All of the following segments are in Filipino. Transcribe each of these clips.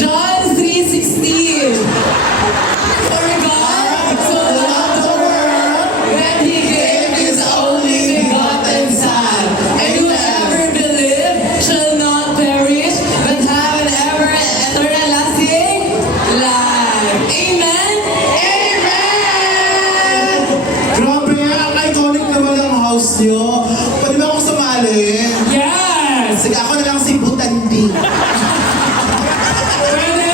John 3:16. For God so loved the world that He gave His only begotten Son, and whoever believes shall not perish but have an everlasting life. Amen. Amen! Grabe, ang iconic naman ang house nyo. Pwede ba akong sumali? Yes. Sige, ako na lang si Butandi. Pwede.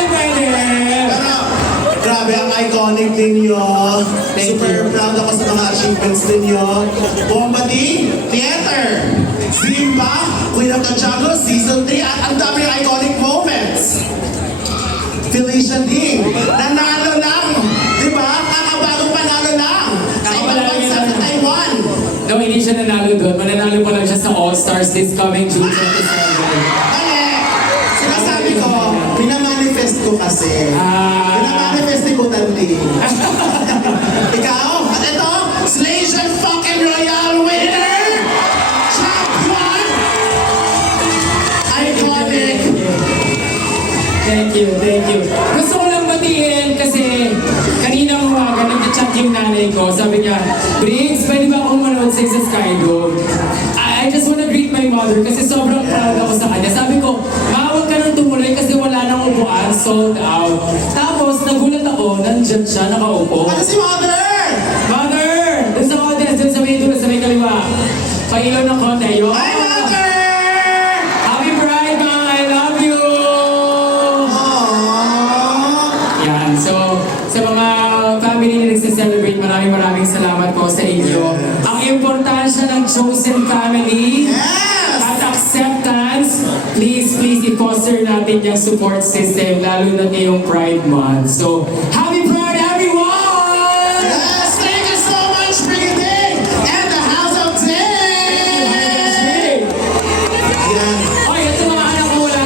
Pero, grabe, ang iconic ninyo. Super proud ako sa mga achievements ninyo. Bombati, Theater, Zimba, Queen of the Jungle, Season 3, at ang dami ng iconic moments. Felicia Ding, nanalo lang. Di ba? Kakabagong panalo lang. Sa ibang bansa sa Taiwan. No, hindi siya nanalo doon. Mananalo pa lang siya sa All-Stars this coming June 27. Mali! Sinasabi ko, pinamanifest ko kasi. Pinamanifest ni Butandi. Ikaw? At ito, Slation fucking Royal winner! Champion! Iconic! Thank you. Gusto ko lang batiin kasi kanina umaga nag-chat yung nanay ko. Sabi niya, Briggs, pwede ba akong manood sa Skydome? I just wanna greet my mother kasi sobrang proud ako sa kanya. Sabi ko, huwag ka nang tumuloy kasi wala nang upuan, sold out. Tapos nagulat ako, nandyan siya, nakaupo. Ano si Mother? Mother! Dun sa audience, dun sa may dulo, sa may kaliwa. Pailaw ng konti. Yo! Hi, Mother! Happy Pride, Ma! I love you! Aww. Yan. So, sa mga family na nagse-celebrate, maraming salamat po sa inyo. Ang importansya ng chosen family Yes! at acceptance, please i-foster natin yung support system, lalo na ngayong Pride Month. So,